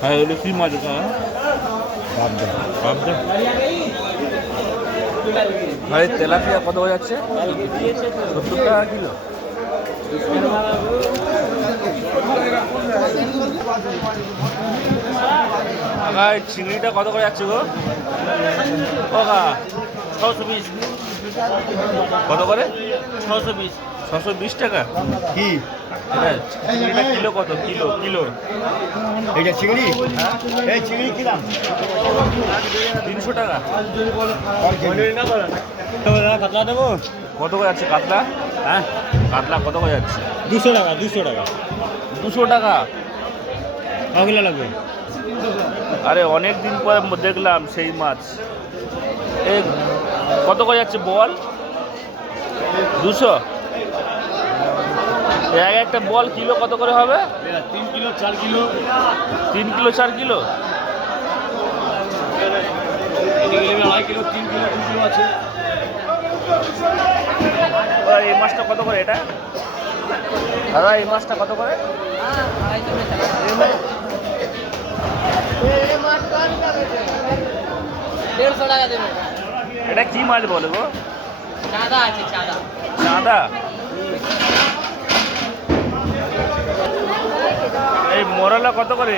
হ্যাঁ এগুলো কি মাছ ওটা পাবদা। পাবদা? ভাই তেলাপিয়া কত হয়ে যাচ্ছে? সত্তর টাকা কিলো। এই চিংড়িটা কত করে যাচ্ছে গো? কাকা ছশো বিশ। কত করে? ছশো বিশ। ছশো বিশ টাকা? কি? এটা চিংড়িটা কিলো কত? Kilo kilo. এটা চিংড়ি? এই চিংড়ি কিলাম তিনশো টাকা। কাতলা দেবো কত করে যাচ্ছে কাতলা? হ্যাঁ? কাতলা কত করে যাচ্ছে? দুশো টাকা দুশো টাকা। দুশো টাকা? ক কিলো লাগবে। আরে অনেক দিন পরে দেখলাম সেই মাছ। এ কত করে যাচ্ছে বল? দুশো? এক একটা বল কিলো কত করে হবে? তিন কিলো চার কিলো। তিন কিলো চার কিলো? আড়াই কিলো তিন কিলো দু কিলো আছে। এই মাছটা কত করে এটা? দাদা এই মাছটা কত করে? দেড়শো টাকা দেবে এটা কি মাছ বলে গো? চাঁদা আছে চাঁদা। চাঁদা এই মোরলা কত করে?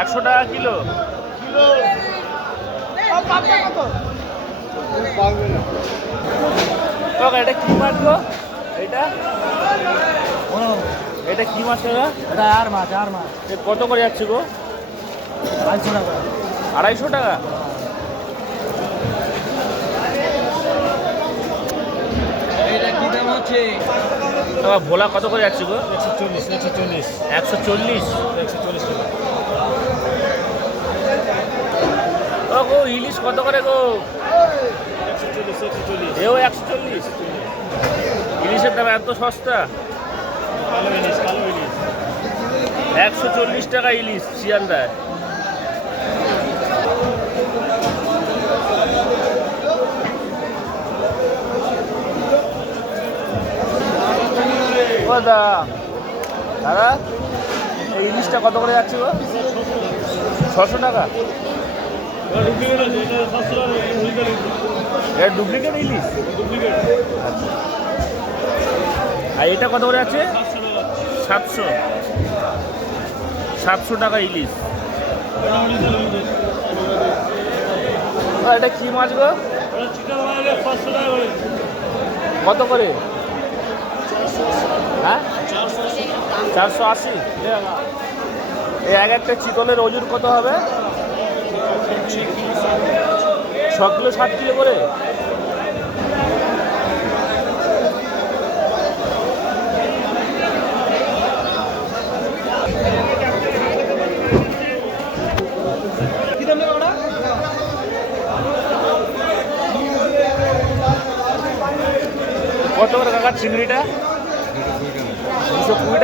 একশো। টাকা কিলো? এটা কি মাছ গো? এটা? এটা কি মাছ এটা আর মাছ আর মাছ। কত করে যাচ্ছে গো? আড়াইশো টাকা। আড়াইশো টাকা? হচ্ছে কাকা, ভোলা কত করে যাচ্ছে গো? একশো চল্লিশ একশো চল্লিশ। একশো চল্লিশ? একশো চল্লিশ টাকা। ও গো ইলিশ কত করে গো? একশো চল্লিশ একশো চল্লিশ। এও একশো চল্লিশ? ইলিশের দাম এত সস্তা? কালো ইলিশ কালো ইলিশ। একশো চল্লিশ টাকা ইলিশ শিয়ালদায় দাদা। এই ইলিশটা কত করে যাচ্ছে গো? ছশো টাকা। এটা ডুপ্লিকেট ইলিশ? আচ্ছা। আর এটা কত করে আছে সাতশো। সাতশো টাকা ইলিশ। এটা কি মাছ গো? কত করে? হ্যাঁ? চারশো আশি এই এক একটা চিতলের ওজন কত হবে? ছ কিলো সাত কিলো করে? কত করে কাকা চিংড়িটা? দুশো কুড়ি